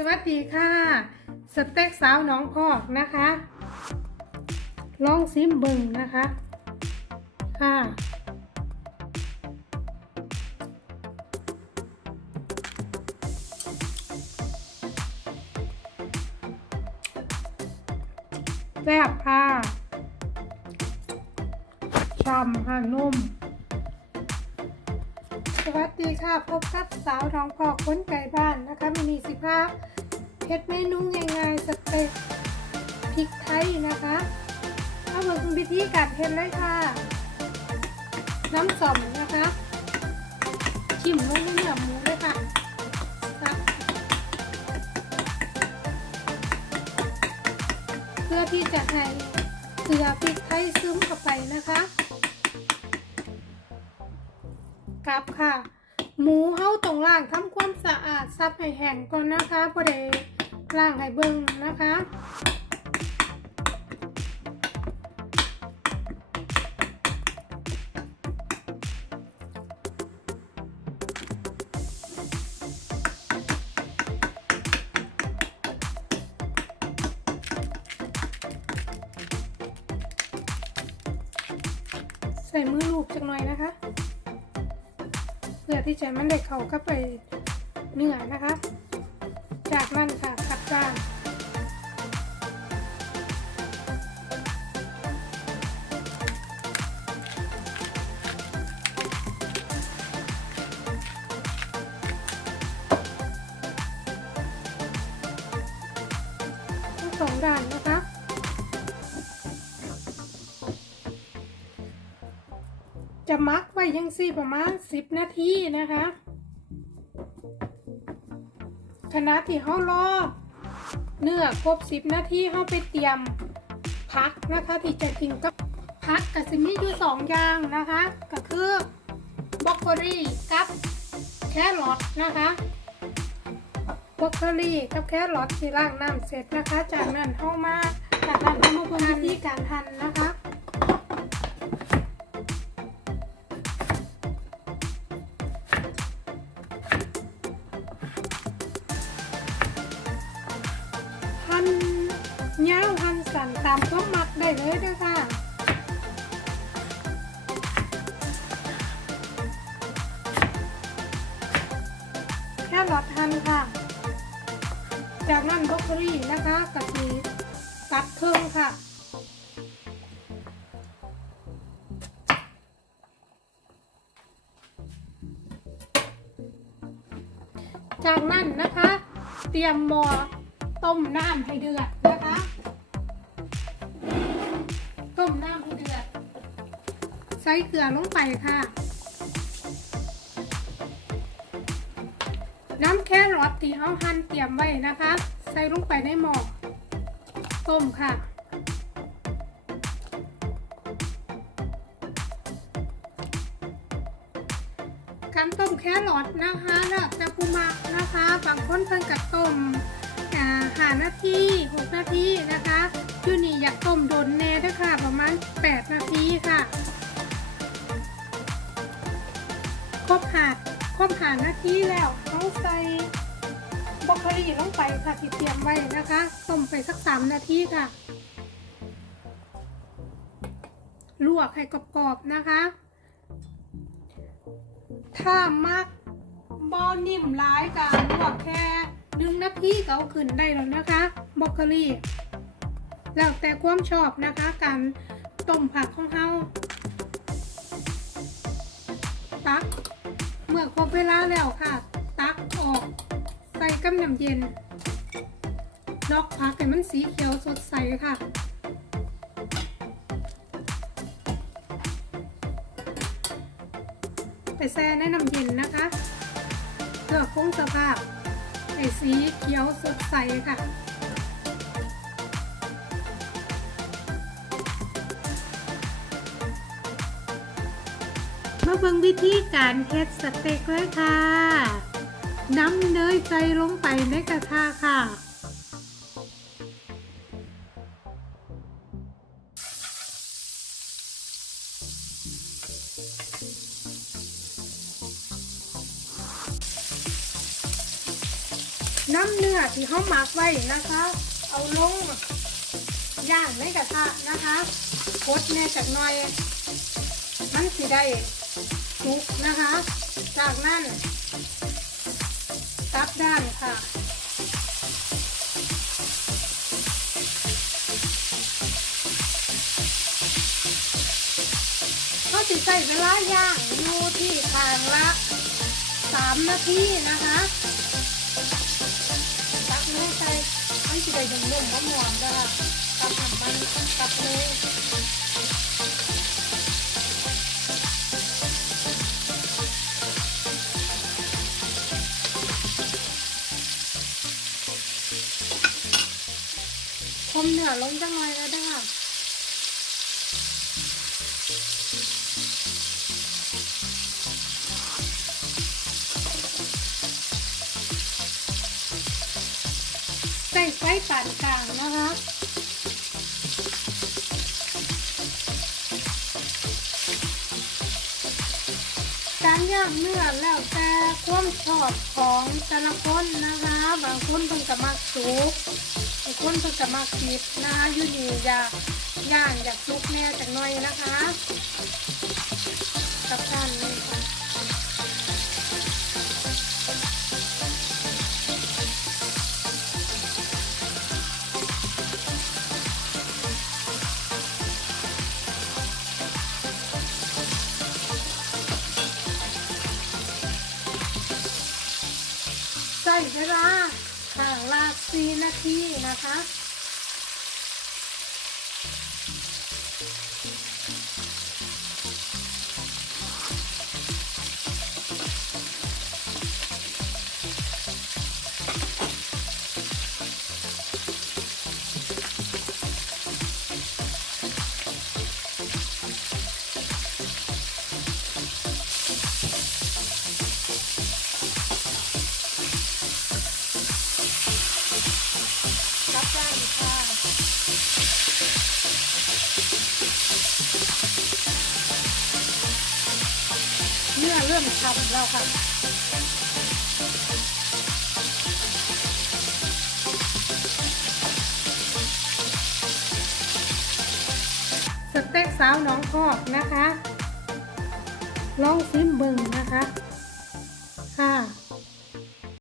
สวัสดีค่ะ สเต็กสาวน้องพอกนะคะ ลองซิมเบิงนะคะ ค่ะ แซ่บค่ะช่ำค่ะนุ่ม วัสดีค่ะ พบกับสาวท้องพอกคนไก่บ้านนะคะมีสิภาพเฮ็ดเมนูง่ายๆสเต็กพริกไทยนะคะเอาเบิ่งวิธีการเฮ็ดเลยค่ะ น้ำส้มนะคะชิมลงในเนื้อหมูเลยค่ะเพื่อที่จะให้เกลือพริกไทยซึมเข้าไปนะคะ กลับค่ะ หมูเฮาต้องล้างทำความสะอาดซับให้แห้งก่อนนะคะพอด้ล้างให้เบิ่งนะคะใส่มือลูบจังหน่อยนะคะ พื่อที่จะมันได้เข้ากับไปเนื้อนะคะ จากนั้นค่ะขัดจานทั้งสองด้านนะคะ ยังสี่ประมาณ10นาทีนะคะขณะที่เขารอเนื้อครบ10นาทีเขาไปเตรียมพักนะคะ ที่จะกินกับพักกับซิมีอยู่สองอย่างนะคะ ก็คือบรอกโคลีกับแครอทนะคะบรอกโคลีกับแครอทที่ล้างน้ำเสร็จนะคะ จากนั้นเข้ามาจากนั้นเข้ามาบนวิธีการหั่นนะคะ ตามความมักได้เลยด้วยค่ะแค่รอทหั่นค่ะ จากนั้นบรอกโคลีนะคะกะทิตัดเครื่องค่ะจากนั้นนะคะ เตรียมหม้อต้มน้ำให้เดือด ใส่เกลือลงไปค่ะ น้ำแครอทที่เขาหั่นเตรียมไว้นะคะ ใส่ลงไปในหม้อต้มค่ะ การต้มแครอทนะคะแล้วแต่ผู้มักนะคะ บางคนเพิ่นกับต้มอ่าหานาที6นาทีนะคะยูนี่อยากต้มโดนแน่ด้วยค่ะ ประมาณ 8 นาทีค่ะ ครบหาดครบหานาทีแล้วต้องใส่บรอกโคลีลงไปค่ะที่เตรียมไว้นะคะต้มไปสัก3นาทีค่ะ ลวกให้กรอบๆนะคะ ถ้ามักบอนิ่มร้ายกันลวกแค่หนึ่งนาทีก็เอาขึ้นได้แล้วนะคะบรอกโคลีแล้วแต่ความชอบนะคะการ บเวลาแล้วค่ะ ตักออก ใส่กับน้ำเย็นนอกผักให้มันสีเขียวสดใสค่ะไปแช่ในน้ำเย็นนะคะเพื่อคงสภาพให้สีเขียวสดใสค่ะ มาเบิ่งวิธีการเฮ็ดสเต็กเลยค่ะ น้ำเนยใส่ลงไปในกระทะค่ะ น้ำเนื้อที่เขาหมักไว้นะคะ เอาลงย่างในกระทะนะคะกดแน่จากหน่อยมันสิไดุ้กนะคะ จากนั้นกลับด้านค่ะเขาจะใช้เวลาย่างอยู่ที่ทางละสามนาทีนะคะตักเนื้อใส่มันจะได้นุ่มๆมะม่วงนะคะตักน้ำมันตักเลย มเนื้อลงจังเลยแล้วนะคะใส่ไฟปานกลางนะคะการย่างเนื้อแล้วแต่ความชอบของแต่ละคนนะคะ บางคนเพิ่งจะมักสุก คนเพิ่งจะมักดิบนะคะยูนี่อยากย่างอยากสุกแน่จากน่อยนะคะกับการนี้ค่ใส่เวลา 4นาทีนะคะ ริ่มทำแล้วค่ะสเต็กสาวน้องคอกนะคะ ลองซิมเบิ่งนะคะ ค่ะ